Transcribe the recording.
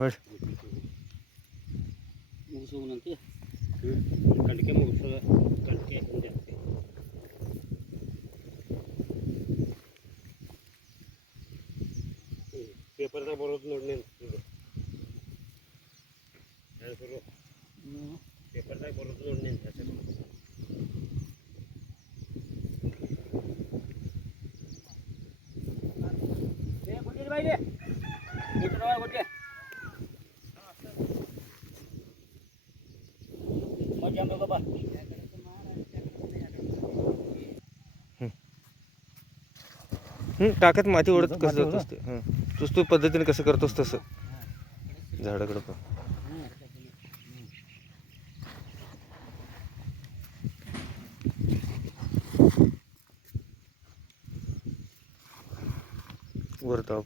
ಹೊಡ್ ಮುಗಿಸೋಣಂತೆ ಗಂಟೆಗೆ ಮುಗಿಸೋದ ಗಂಟೆ ಹಿಂದೆ. ಪೇಪರ್ದಾಗ ಬರೋದು ನೋಡಿ ನೀನು. ಇದು. ಹೆಸರು ಪೇಪರ್ನಾಗ ಬರೋದು ನೋಡಿ ನೀನು. ಹೆಸರು हं, टाकत माती ओढत कसं जात असते. तूच तू पद्धतीने कसं करतोस तसं. झाडाकडं पण. वर ताप.